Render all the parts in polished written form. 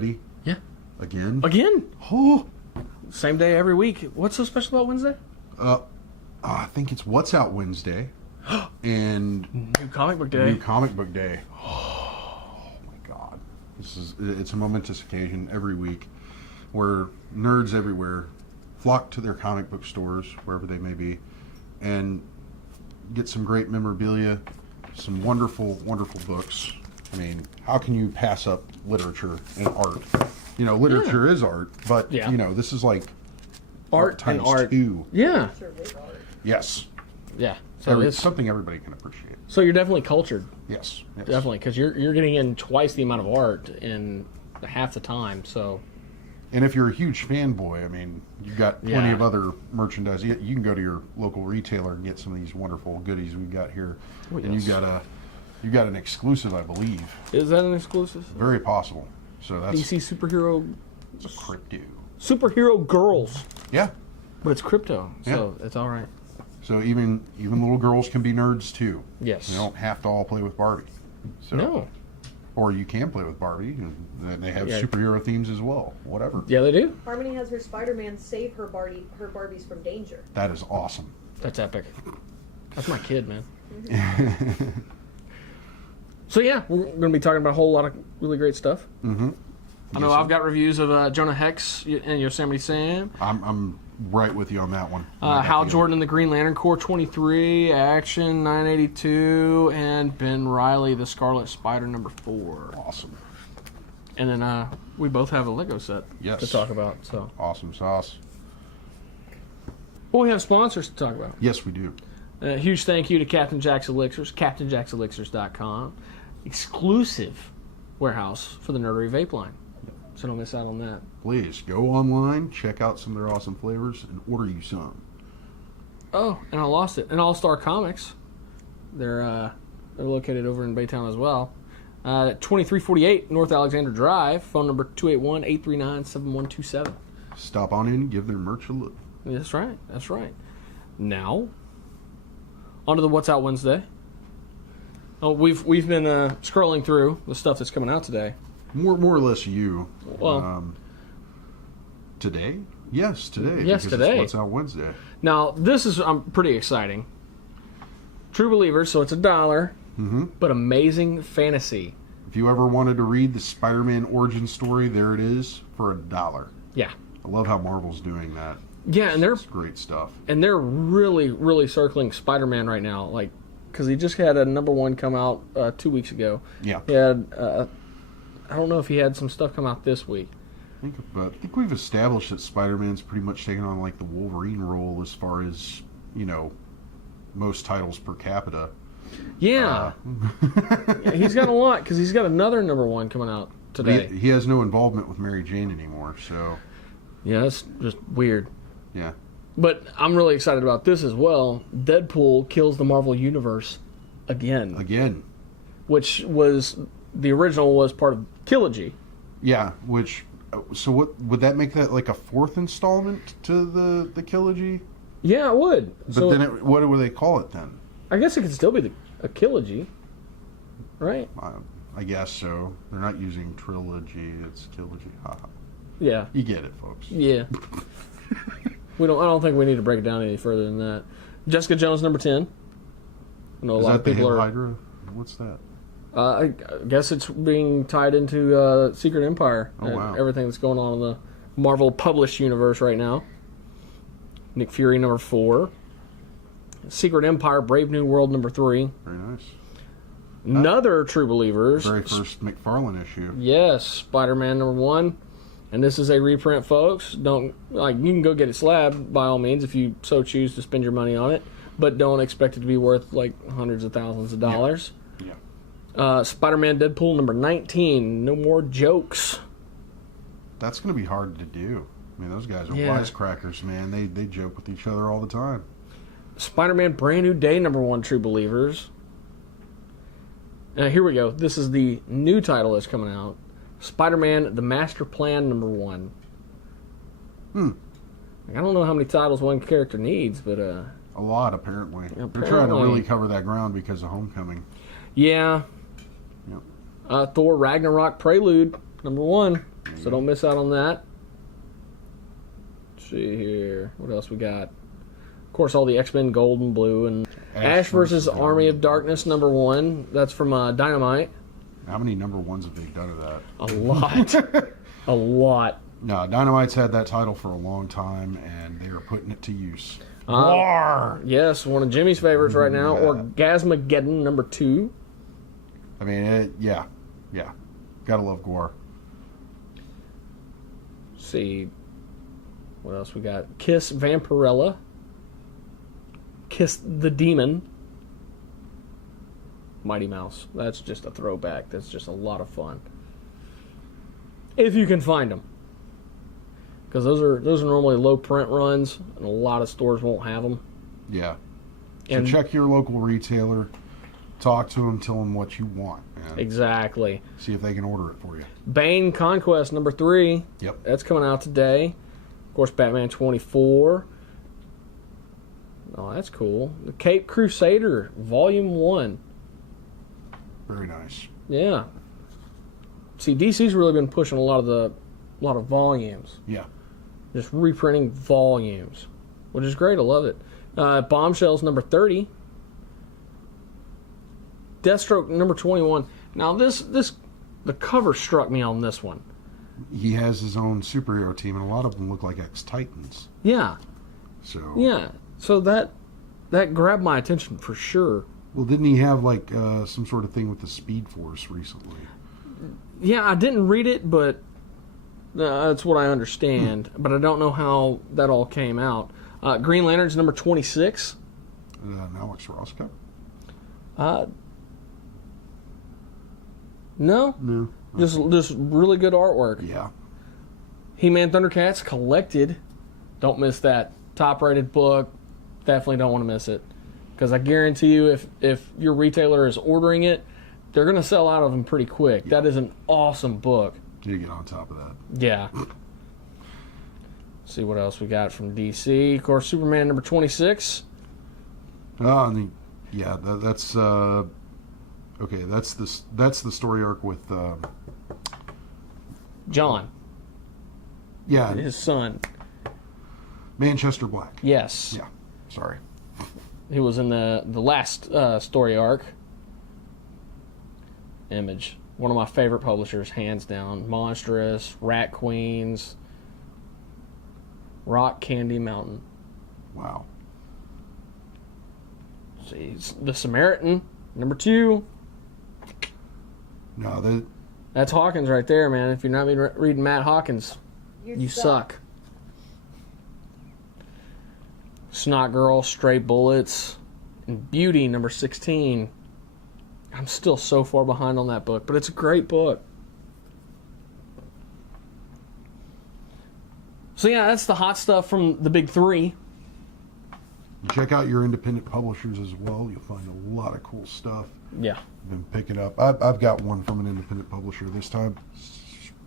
already? Yeah. Again? Again. Oh. Same day every week. What's so special about Wednesday? I think it's What's Out Wednesday. And New comic book day. New comic book day. Oh my God. It's a momentous occasion every week where nerds everywhere flock to their comic book stores, wherever they may be, and get some great memorabilia, some wonderful, wonderful books. I mean, how can you pass up literature and art? You know, literature is art, but, you know, this is like art times and art. 2. Yeah. Yes. Yeah. So It's something everybody can appreciate. So you're definitely cultured. Yes. Definitely, because you're getting in twice the amount of art in half the time. So. And if you're a huge fanboy, I mean, you've got plenty of other merchandise. You can go to your local retailer and get some of these wonderful goodies we've got here. Oh, yes. And you got an exclusive, I believe. Is that an exclusive? Very possible. So that's DC superhero. It's a crypto. Superhero girls. Yeah. But it's crypto, so it's all right. So even little girls can be nerds too. Yes. They don't have to all play with Barbie. So, no. Or you can play with Barbie, and they have superhero themes as well. Whatever. Yeah, they do. Harmony has her Spider-Man save her Barbies from danger. That is awesome. That's epic. That's my kid, man. So yeah, we're going to be talking about a whole lot of really great stuff. Mm-hmm. I know I've got reviews of Jonah Hex and Yosemite Sam. I'm right with you on that one. Hal Jordan and the Green Lantern Corps 23, Action 982, and Ben Reilly, the Scarlet Spider #4. Awesome. And then we both have a Lego set to talk about. So awesome sauce. Well, we have sponsors to talk about. Yes, we do. Huge thank you to Captain Jack's Elixirs, CaptainJacksElixirs.com. Exclusive warehouse for the Nerdery Vape line. So don't miss out on that. Please go online, check out some of their awesome flavors, and order you some. Oh, and I lost it. And All Star Comics. They're located over in Baytown as well. 2348 North Alexander Drive. Phone number 281-839-7127. Stop on in, give their merch a look. That's right. That's right. Now, on to the What's Out Wednesday. Oh, we've been scrolling through the stuff that's coming out today. More or less you. Well, today? Yes, today. Yes, today. It's What's Out Wednesday. Now, this is pretty exciting. True Believers, so it's $1, but Amazing Fantasy. If you ever wanted to read the Spider-Man origin story, there it is for $1. Yeah. I love how Marvel's doing that. Yeah, and it's great stuff. And they're really, really circling Spider-Man right now, like, because he just had a #1 come out 2 weeks ago. Yeah. He had, I don't know if he had some stuff come out this week. I think we've established that Spider-Man's pretty much taken on like the Wolverine role as far as, most titles per capita. Yeah. He's got a lot, because he's got another #1 coming out today. He has no involvement with Mary Jane anymore, so... Yeah, that's just weird. Yeah. But I'm really excited about this as well. Deadpool kills the Marvel Universe again. Again. Which was... The original was part of Trilogy. Yeah, which... So what would that make that like a 4th installment to the Trilogy? Yeah, it would. But then what would they call it then? I guess it could still be a Trilogy, right? I guess so. They're not using trilogy; it's Trilogy. Haha. Yeah. You get it, folks. Yeah. I don't think we need to break it down any further than that. Jessica Jones #10. I know a lot of people are. Hydra? What's that? I guess it's being tied into Secret Empire and everything that's going on in the Marvel published universe right now. Nick Fury #4. Secret Empire Brave New World #3. Very nice. Another True Believers. Very first McFarlane issue. Yes, Spider-Man #1. And this is a reprint, folks. You can go get it slabbed by all means if you so choose to spend your money on it, but don't expect it to be worth like hundreds of thousands of dollars. Yeah. Spider-Man Deadpool #19. No more jokes. That's going to be hard to do. I mean, those guys are wisecrackers, man. They joke with each other all the time. Spider-Man Brand New Day #1 True Believers. Here we go. This is the new title that's coming out. Spider-Man The Master Plan #1. I don't know how many titles one character needs, but... a lot, apparently. They're trying to really cover that ground because of Homecoming. Yeah. Yep. Thor Ragnarok Prelude #1. There So don't miss out on that. Let's see here. What else we got? Of course, all the X-Men Gold and Blue and Ash versus Army of Darkness #1. That's from Dynamite. How many #1s have they done of that? A lot. A lot. No, Dynamite's had that title for a long time, and they are putting it to use. Yes, one of Jimmy's favorites right now. Orgasmageddon #2. I mean, yeah. Gotta love gore. Let's see. What else we got? Kiss Vampirella. Kiss the Demon. Mighty Mouse. That's just a throwback. That's just a lot of fun. If you can find them. Because those are normally low print runs, and a lot of stores won't have them. Yeah. So And check your local retailer, talk to them, tell them what you want, and exactly. see if they can order it for you. Bane Conquest #3. Yep. That's coming out today. Of course, Batman 24. Oh, that's cool. The Cape Crusader Volume 1. Very nice. Yeah. See, DC's really been pushing a lot of volumes. Yeah. Just reprinting volumes, which is great. I love it. Bombshells #30. Deathstroke #21. Now the cover struck me on this one. He has his own superhero team, and a lot of them look like ex-Titans. Yeah. So. Yeah. So that grabbed my attention for sure. Well, didn't he have like some sort of thing with the Speed Force recently? Yeah, I didn't read it, but that's what I understand. But I don't know how that all came out. Green Lantern's #26. Alex Roscoe? No, No. just really good artwork. Yeah. He-Man Thundercats Collected. Don't miss that. Top-rated book. Definitely don't want to miss it. Because I guarantee you, if your retailer is ordering it, they're going to sell out of them pretty quick. Yeah. That is an awesome book. You get on top of that. Yeah. See what else we got from DC. Of course, Superman #26. Oh, and that's okay. That's the story arc with John, yeah, his son. Manchester Black. Yes. Yeah. Sorry. He was in the last story arc. Image. One of my favorite publishers, hands down. Monstrous, Rat Queens, Rock Candy Mountain. Wow. See, The Samaritan, #2. No, That's Hawkins right there, man. If you're not reading Matt Hawkins, you suck. Snot Girl, Stray Bullets, and Beauty #16. I'm still so far behind on that book, but it's a great book. So yeah, that's the hot stuff from the big three. check out your independent publishers as well. You'll find a lot of cool stuff. Yeah. Been picking up. I've got one from an independent publisher this time.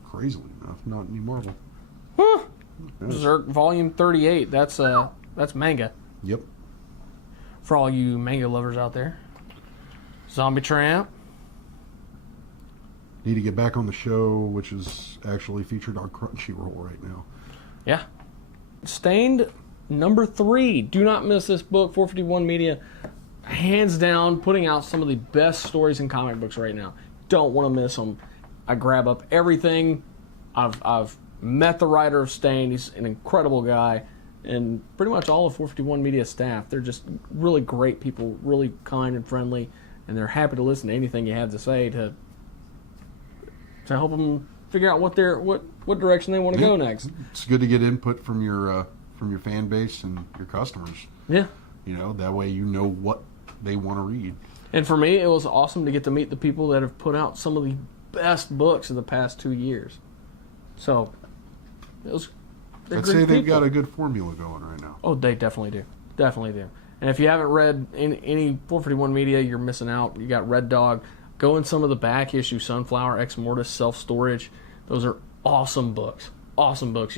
Crazily enough, not any Marvel. Huh. Yeah. Berserk Volume 38. That's manga. Yep. For all you manga lovers out there. Zombie Tramp. Need to get back on the show, which is actually featured on Crunchyroll right now. Yeah. Stained #3. Do not miss this book. 451 Media, hands down, putting out some of the best stories in comic books right now. Don't want to miss them. I grab up everything. I've met the writer of Stained. He's an incredible guy. And pretty much all of 451 Media staff, they're just really great people, really kind and friendly, and they're happy to listen to anything you have to say to help them figure out what direction they want to go next. It's good to get input from your fan base and your customers. Yeah. You know, that way you know what they want to read. And for me, it was awesome to get to meet the people that have put out some of the best books in the past 2 years. So, I'd say they've got a good formula going right now. Oh, they definitely do. Definitely do. And if you haven't read any 451 Media, you're missing out. You got Red Dog. Go in some of the back issue, Sunflower, Ex Mortis, Self Storage. Those are awesome books. Awesome books.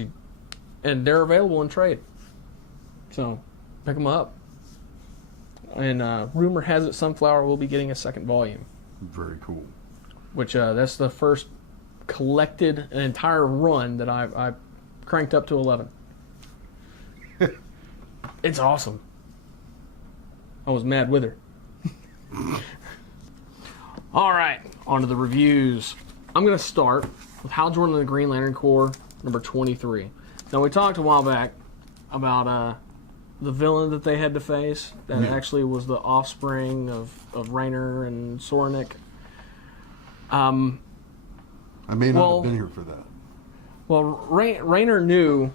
And they're available in trade. So, pick them up. And rumor has it Sunflower will be getting a second volume. Very cool. Which that's the first collected an entire run that I cranked up to 11. It's awesome. I was mad with her. All right, on to the reviews. I'm going to start with Hal Jordan and the Green Lantern Corps, number 23. Now, we talked a while back about the villain that they had to face that actually was the offspring of Raynor and Soranik. I may not have been here for that. Well, Raynor knew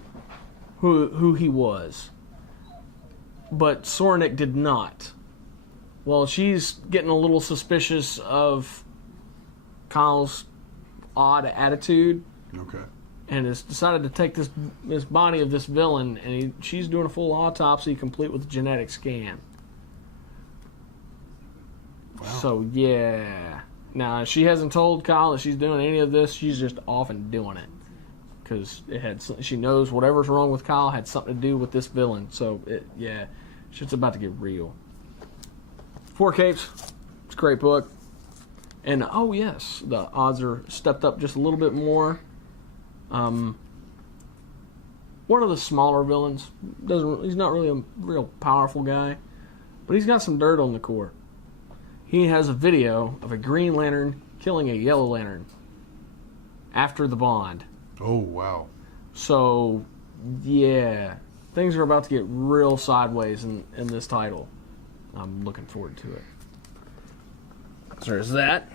who he was, but Soranik did not. Well, she's getting a little suspicious of Kyle's odd attitude. Okay. And has decided to take this body of this villain, and she's doing a full autopsy, complete with a genetic scan. Wow. So yeah. Now she hasn't told Kyle that she's doing any of this. She's just off and doing it because she knows whatever's wrong with Kyle had something to do with this villain. So shit's about to get real. Four Capes. It's a great book. And oh yes, the odds are stepped up just a little bit more. One of the smaller villains he's not really a real powerful guy, but he's got some dirt on the Corps. He has a video of a Green Lantern killing a Yellow Lantern after the Bond. Oh wow. So yeah, things are about to get real sideways in this title. I'm looking forward to it. So there's that.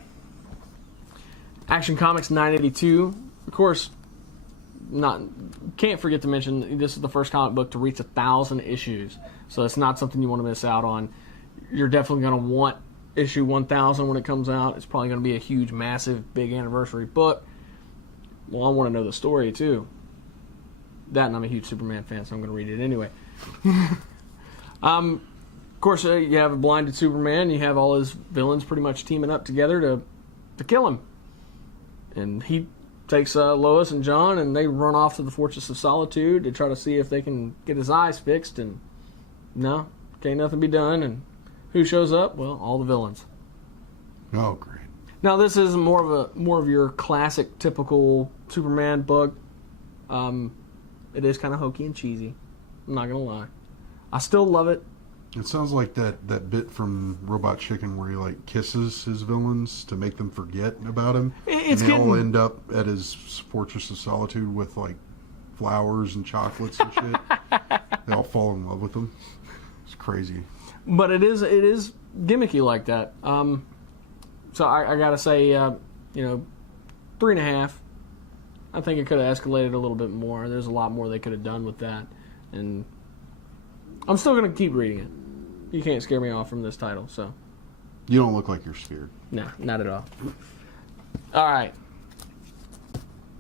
Action Comics 982. Of course, can't forget to mention this is the first comic book to reach 1,000 issues. So it's not something you want to miss out on. You're definitely going to want issue 1,000 when it comes out. It's probably going to be a huge, massive, big anniversary book. Well, I want to know the story too. That, and I'm a huge Superman fan, so I'm going to read it anyway. Of course, you have a blinded Superman. You have all his villains pretty much teaming up together to kill him. And he takes Lois and John, and they run off to the Fortress of Solitude to try to see if they can get his eyes fixed. And no, can't nothing be done. And who shows up? Well, all the villains. Oh, great. Now, this is more of your classic, typical Superman book. It is kind of hokey and cheesy. I'm not gonna lie. I still love it. It sounds like that bit from Robot Chicken where he like kisses his villains to make them forget about him. It's and they all end up at his Fortress of Solitude with like flowers and chocolates and shit. They all fall in love with him. It's crazy. But it is gimmicky like that. So I gotta say, 3.5. I think it could have escalated a little bit more. There's a lot more they could have done with that, and I'm still gonna keep reading it. You can't scare me off from this title, so. You don't look like you're scared. No, not at all. All right.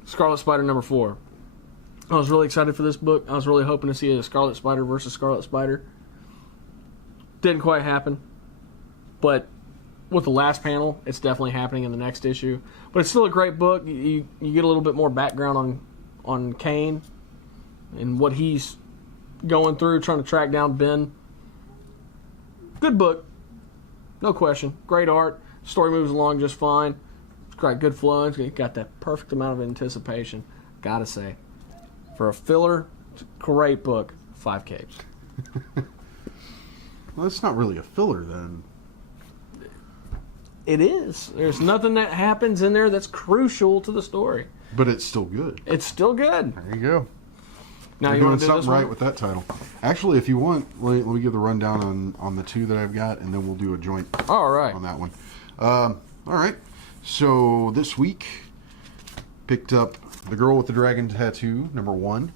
Scarlet Spider number 4. I was really excited for this book. I was really hoping to see a Scarlet Spider versus Scarlet Spider. Didn't quite happen. But with the last panel, it's definitely happening in the next issue. But it's still a great book. You get a little bit more background on Kane and what he's going through, trying to track down Ben. Good book. No question. Great art. Story moves along just fine. It's got good flow. It's got that perfect amount of anticipation. Gotta say. For a filler, it's a great book. 5 Capes. Well, it's not really a filler then. It is. There's nothing that happens in there that's crucial to the story. But it's still good. It's still good. There you go. Now You're you doing want to do something this right one? with that title. Actually, if you want, let me give the rundown on the 2 that I've got, and then we'll do a joint All right. on that one. All right. So this picked up The Girl with the Dragon Tattoo, number 1.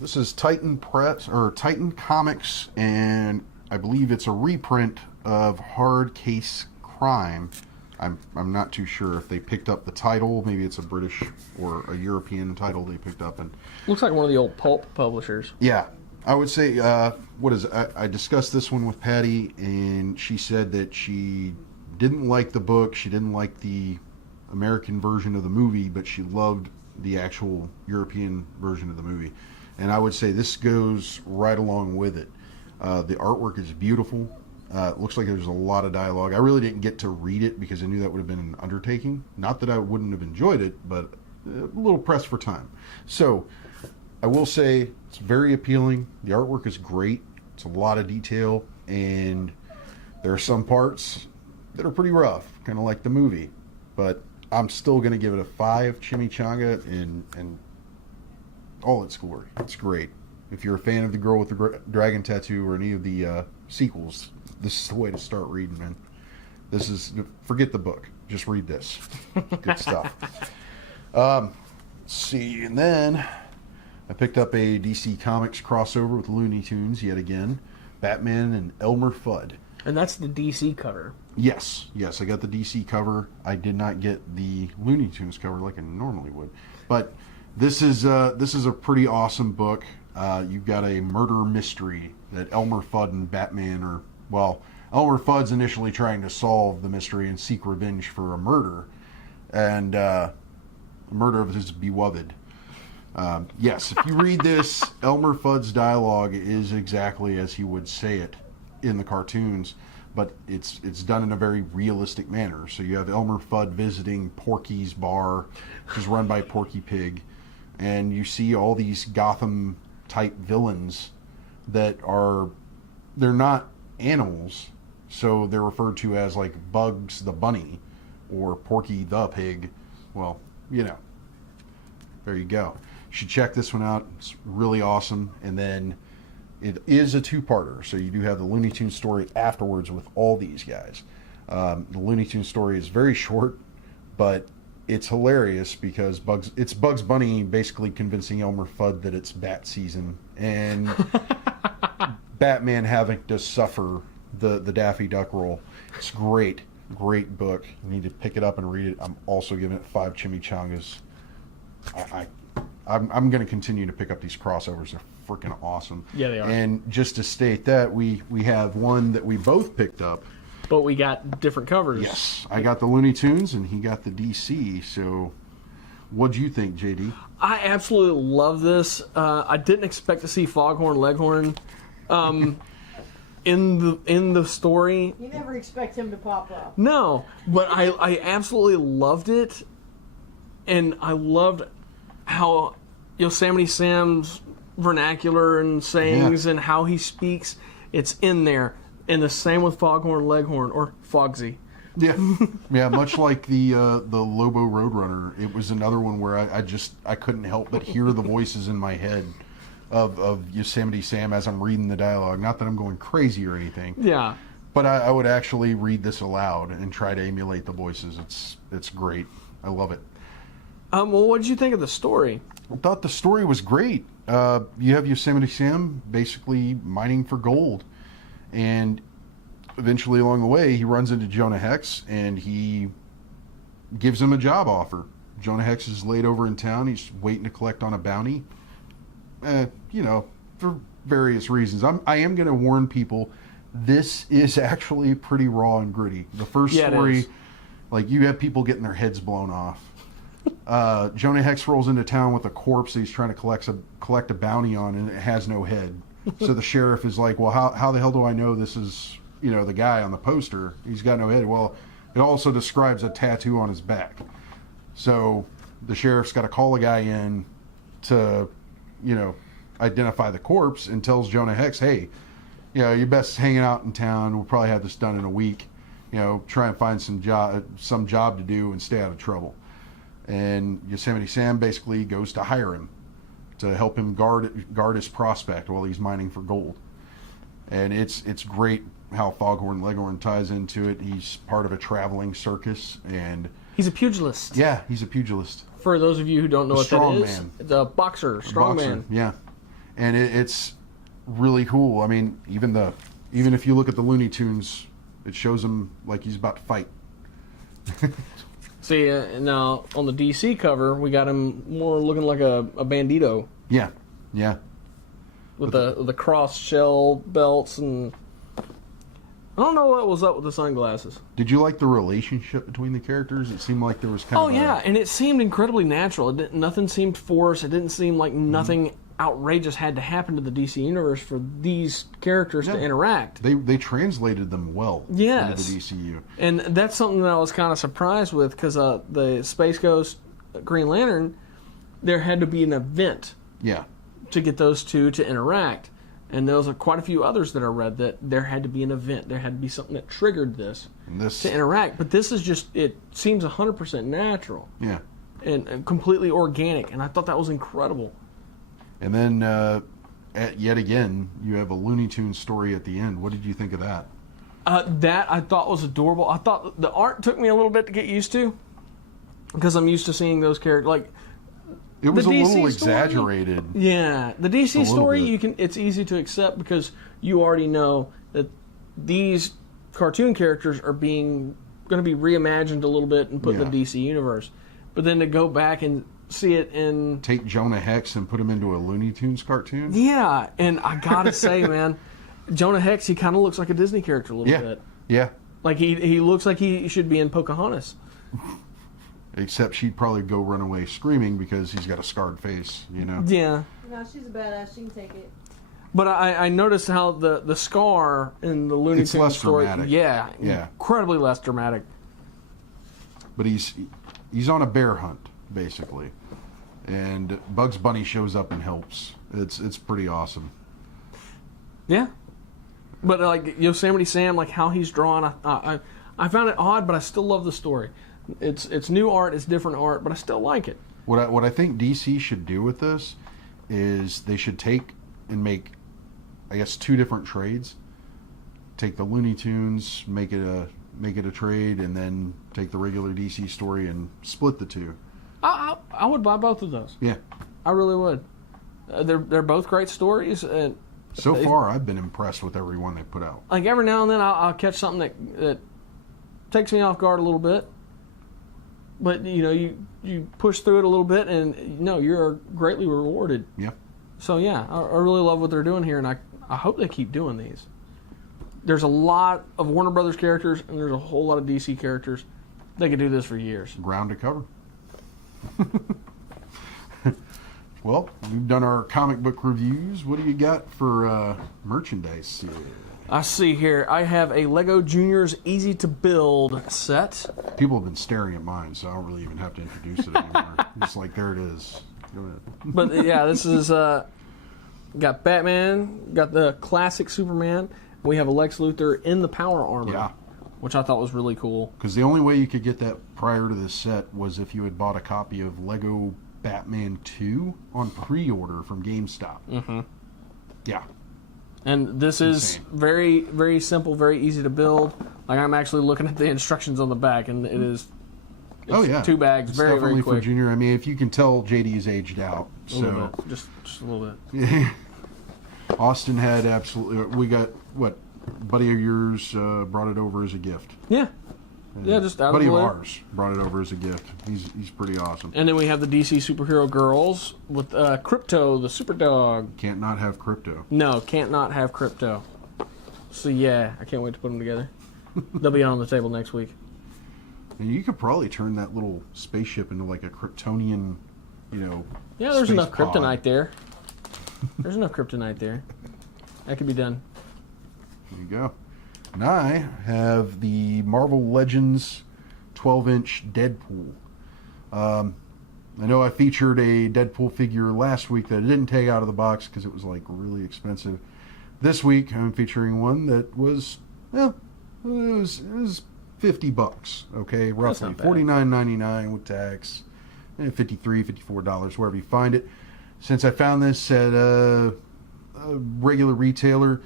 This is Titan Press or Titan Comics, and I believe it's a reprint of Hard Case Crime. I'm not too sure if they picked up the title. Maybe it's a British or a European title they picked up. And Looks like one of the old pulp publishers. yeah, I would say, I discussed this one with Patty, and she said that she didn't like the book. She didn't like the American version of the movie, but she loved the actual European version of the movie. And I would say this goes right along with it. The artwork is beautiful. It looks like there's a lot of dialogue. I really didn't get to read it because I knew that would have been an undertaking. Not that I wouldn't have enjoyed it, but a little pressed for time. So I will say it's very appealing. The artwork is great. It's a lot of detail, and there are some parts that are pretty rough, kind of like the movie. But I'm still going to give it a 5 chimichanga in all its glory. It's great. If you're a fan of The Girl with the Dragon Tattoo or any of the sequels, this is the way to start reading, man. This is, forget the book. Just read this. Good stuff. Let's see, and then I picked up a DC Comics crossover with Looney Tunes yet again. Batman and Elmer Fudd. And that's the DC cover. Yes, I got the DC cover. I did not get the Looney Tunes cover like I normally would. But this is a pretty awesome book. You've got a murder mystery that Elmer Fudd and Batman are, well, Elmer Fudd's initially trying to solve the mystery and seek revenge for a murder, and the murder of his beloved. Yes, if you read this, Elmer Fudd's dialogue is exactly as he would say it in the cartoons, but it's done in a very realistic manner. So you have Elmer Fudd visiting Porky's bar, which is run by Porky Pig, and you see all these Gotham-type villains that they're not animals, so they're referred to as like Bugs the Bunny or Porky the Pig. Well, there you go. You should check this one out. It's really awesome. And then it is a two-parter, so you do have the Looney Tunes story afterwards with all these guys. The Looney Tunes story is very short, but it's hilarious because it's Bugs Bunny basically convincing Elmer Fudd that it's bat season, and Batman having to suffer the Daffy Duck role. It's great book. You need to pick it up and read it. I'm also giving it 5 chimichangas. I'm going to continue to pick up these crossovers. They're freaking awesome. Yeah, they are. And just to state that, we have one that we both picked up. But we got different covers. Yes. I got the Looney Tunes and he got the DC. So what'd you think, JD? I absolutely love this. I didn't expect to see Foghorn Leghorn in the story. You never expect him to pop up. No, but I absolutely loved it. And I loved how Yosemite Sam's vernacular and sayings and how he speaks, it's in there. And the same with Foghorn Leghorn, or Fogsy. Yeah, yeah. Much like the Lobo Roadrunner, it was another one where I couldn't help but hear the voices in my head of Yosemite Sam as I'm reading the dialogue. Not that I'm going crazy or anything. Yeah. But I would actually read this aloud and try to emulate the voices. It's great. I love it. Well, what did you think of the story? I thought the story was great. You have Yosemite Sam basically mining for gold. And eventually along the way, he runs into Jonah Hex, and he gives him a job offer. Jonah Hex is laid over in town. He's waiting to collect on a bounty. For various reasons. I am going to warn people, this is actually pretty raw and gritty. The first story, like, you have people getting their heads blown off. Jonah Hex rolls into town with a corpse that he's trying to collect a bounty on, and it has no head. So the sheriff is like, well, how the hell do I know this is, the guy on the poster? He's got no head. Well, it also describes a tattoo on his back. So the sheriff's got to call a guy in to, identify the corpse, and tells Jonah Hex, hey, you're best hanging out in town. We'll probably have this done in a week. Try and find some job to do and stay out of trouble. And Yosemite Sam basically goes to hire him to help him guard his prospect while he's mining for gold. And it's great how Foghorn Leghorn ties into it. He's part of a traveling circus, and he's a pugilist. Yeah, he's a pugilist. For those of you who don't know what that is, man. the boxer, strongman. Yeah, and it's really cool. I mean, even if you look at the Looney Tunes, it shows him like he's about to fight. See, now on the DC cover, we got him more looking like a bandito. Yeah. With the cross shell belts, and I don't know what was up with the sunglasses. Did you like the relationship between the characters? It seemed like there was kind of and it seemed incredibly natural. Nothing seemed forced. It didn't seem like nothing outrageous had to happen to the DC universe for these characters to interact. They translated them well into the DCU. And that's something that I was kind of surprised with, because the Space Ghost Green Lantern, there had to be an event to get those two to interact. And those are quite a few others that I read that there had to be an event. There had to be something that triggered this to interact. But this is just, it seems 100% natural. Yeah. And completely organic. And I thought that was incredible. And then, yet again, you have a Looney Tunes story at the end. What did you think of that? That I thought was adorable. I thought the art took me a little bit to get used to, because I'm used to seeing those characters. Like, it was the a DC little story, exaggerated. Yeah, the DC story it's easy to accept because you already know that these cartoon characters are going to be reimagined a little bit and put in the DC universe. But then to go back and see it in... Take Jonah Hex and put him into a Looney Tunes cartoon? Yeah, and I gotta say, man, Jonah Hex, he kind of looks like a Disney character a little bit. Yeah. Like, he looks like he should be in Pocahontas. Except she'd probably go run away screaming because he's got a scarred face, you know? Yeah. No, she's a badass. She can take it. But I noticed how the scar in the Looney Tunes less story... dramatic. Yeah. Yeah. Incredibly less dramatic. But he's on a bear hunt, basically. And Bugs Bunny shows up and helps. It's pretty awesome. Yeah. But like Yosemite Sam, like how he's drawn, I found it odd, but I still love the story. It's new art, it's different art, but I still like it. What I think DC should do with this is they should take and make, I guess, 2 different trades. Take the Looney Tunes, make it a trade, and then take the regular DC story and split the 2. I would buy both of those. Yeah. I really would. They're both great stories, and so far I've been impressed with every one they put out. Like every now and then I'll catch something that takes me off guard a little bit, but you push through it a little bit, and you're greatly rewarded. Yeah. So yeah, I really love what they're doing here, and I hope they keep doing these. There's a lot of Warner Brothers characters, and there's a whole lot of DC characters. They could do this for years. Ground to cover. Well, we've done our comic book reviews. What do you got for merchandise here? I see here, I have a Lego Juniors Easy to Build set. People have been staring at mine, so I don't really even have to introduce it anymore. It's like, there it is. Go ahead. But yeah, this is, got Batman, got the classic Superman. We have a Lex Luthor in the power armor, which I thought was really cool. Because the only way you could get that prior to this set was if you had bought a copy of Lego Batman 2 on pre-order from GameStop. Mm-hmm. Yeah. And this is very, very simple, very easy to build. Like, I'm actually looking at the instructions on the back, and it's 2 bags, it's very, very quick. For Junior. I mean, if you can tell, JD's aged out. A little bit. Just a little bit. Austin had absolutely... We got, what, buddy of yours brought it over as a gift. Yeah. Yeah, just out buddy of the of way. ours brought it over as a gift. He's pretty awesome. And then we have the DC Superhero Girls with Crypto, the super dog. Can't not have Crypto. No, can't not have Crypto. So yeah, I can't wait to put them together. They'll be on the table next week. And you could probably turn that little spaceship into like a Kryptonian, Yeah, there's space enough pod. kryptonite there. There's enough kryptonite there. That could be done. There you go. And I have the Marvel Legends 12-inch Deadpool. I know I featured a Deadpool figure last week that I didn't take out of the box because it was like really expensive. This week I'm featuring one that was, it was $50, okay, roughly $49.99 with tax, $53, $54 wherever you find it. Since I found this at a regular retailer,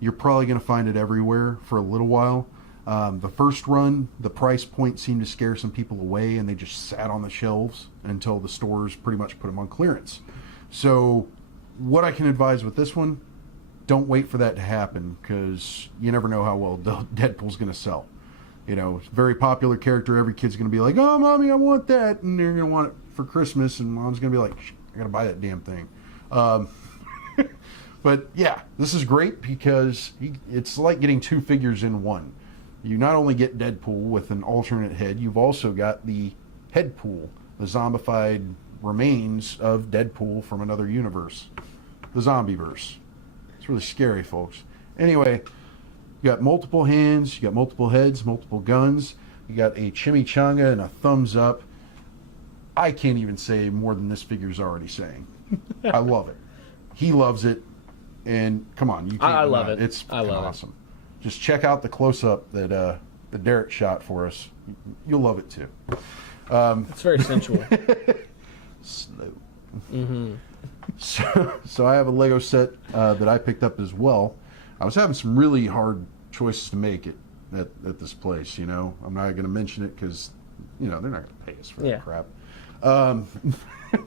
you're probably going to find it everywhere for a little while. The first run, the price point seemed to scare some people away, and they just sat on the shelves until the stores pretty much put them on clearance. So what I can advise with this one, don't wait for that to happen, because you never know how well Deadpool's going to sell. Very popular character. Every kid's going to be like, oh, Mommy, I want that. And they're going to want it for Christmas, and Mom's going to be like, I got to buy that damn thing. But yeah, this is great because it's like getting 2 figures in one. You not only get Deadpool with an alternate head, you've also got the Headpool, the zombified remains of Deadpool from another universe. the zombie verse. It's really scary, folks. Anyway, you got multiple hands, you got multiple heads, multiple guns, you got a chimichanga and a thumbs up. I can't even say more than this figure's already saying. I love it. He loves it. And come on, you can't. I love it. It's I love awesome. Just check out the close up that Derek shot for us. You'll love it too. It's very sensual. Slow. Mm-hmm. So I have a Lego set that I picked up as well. I was having some really hard choices to make at this place. You know, I'm not going to mention it because they're not going to pay us for that crap. But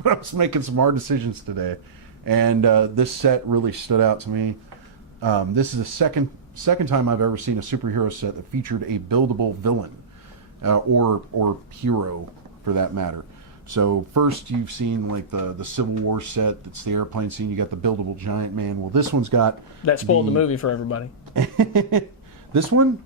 I was making some hard decisions today, and this set really stood out to me. This is the second time I've ever seen a superhero set that featured a buildable villain or hero, for that matter. So first you've seen like the Civil War set, that's the airplane scene. You got the buildable giant man. Well, this one's got that spoiled the movie for everybody. This one,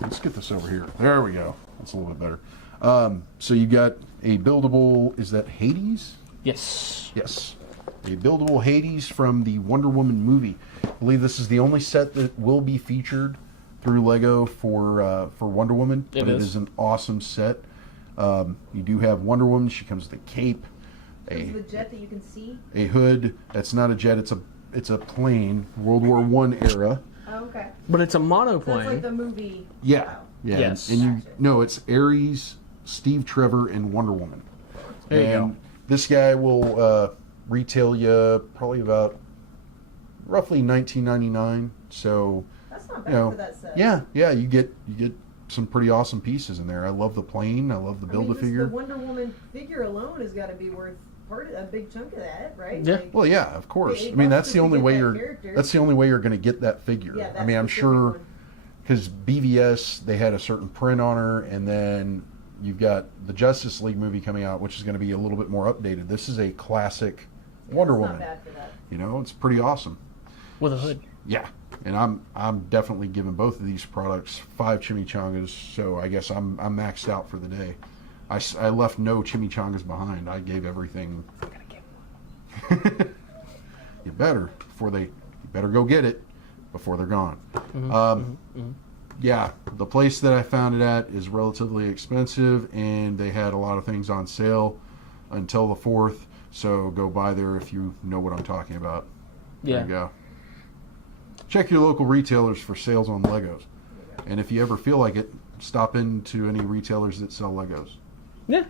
let's get this over here. There we go. That's a little bit better. So you got a buildable. Is that Hades? Yes. Yes. A buildable Hades from the Wonder Woman movie. I believe this is the only set that will be featured through Lego for Wonder Woman. It is an awesome set. You do have Wonder Woman. She comes with a cape, Is the jet that you can see? a hood. That's not a jet. It's a plane. World War I era. Oh, okay. But it's a So monoplane. it's like the movie. Yeah. Wow. Yeah. Yes. And it's Ares, Steve Trevor, and Wonder Woman. There you And go. this guy will retail you probably about roughly $19.99. So That's not bad for that set. yeah, you get some pretty awesome pieces in there. I love the plane. I love the Build-A-Figure. The Wonder Woman figure alone has got to be worth a big chunk of that, right? Yeah. Like, Well, yeah, of course. $8 I mean, that's just the to only get way that you're. character. That's the only way you're going to get that figure. Yeah, I mean, I'm that's the sure one. because BVS they had a certain print on her, and then you've got the Justice League movie coming out, which is going to be a little bit more updated. This is a classic Wonder That's Woman. Not bad for that. It's pretty awesome. With a hood. Yeah, and I'm definitely giving both of these products 5 chimichangas. So I guess I'm maxed out for the day. I left no chimichangas behind. I gave everything. You better go get it before they're gone. Yeah, the place that I found it at is relatively expensive, and they had a lot of things on sale until the 4th. So go by there if you know what I'm talking about. There you go. Check your local retailers for sales on Legos. And if you ever feel like it, stop into any retailers that sell Legos. Yeah.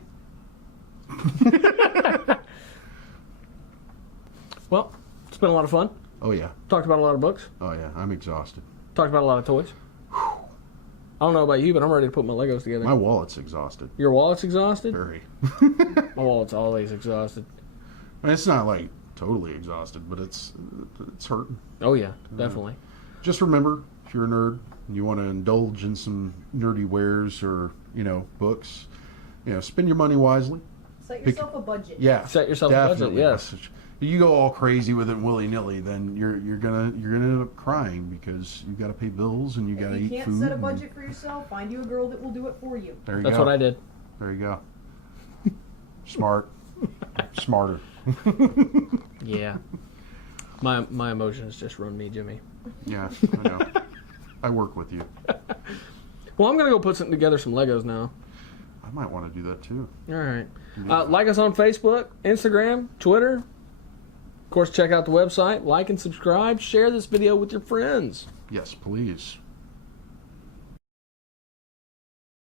Well, it's been a lot of fun. Oh, yeah. Talked about a lot of books. Oh, yeah. I'm exhausted. Talked about a lot of toys. I don't know about you, but I'm ready to put my Legos together. My wallet's exhausted. Your wallet's exhausted? Very. My wallet's always exhausted. I mean, it's not like totally exhausted, but it's hurting. Oh, yeah, definitely. Just remember, if you're a nerd and you want to indulge in some nerdy wares or, books, spend your money wisely. Set yourself a budget. Yeah. Set yourself a budget, definitely. yes. You go all crazy with it willy nilly, then you're gonna end up crying because you got to pay bills and you got to If you eat can't food. set a budget for yourself, find you a girl that will do it for you. There you That's go. what I did. There you go. Smart. Smarter. Yeah. My emotions just run me, Jimmy. Yeah, I know. I work with you. Well, I'm going to go put together some Legos now. I might want to do that too. All right. Like us on Facebook, Instagram, Twitter. Of course, check out the website, like and subscribe. Share this video with your friends. Yes, please.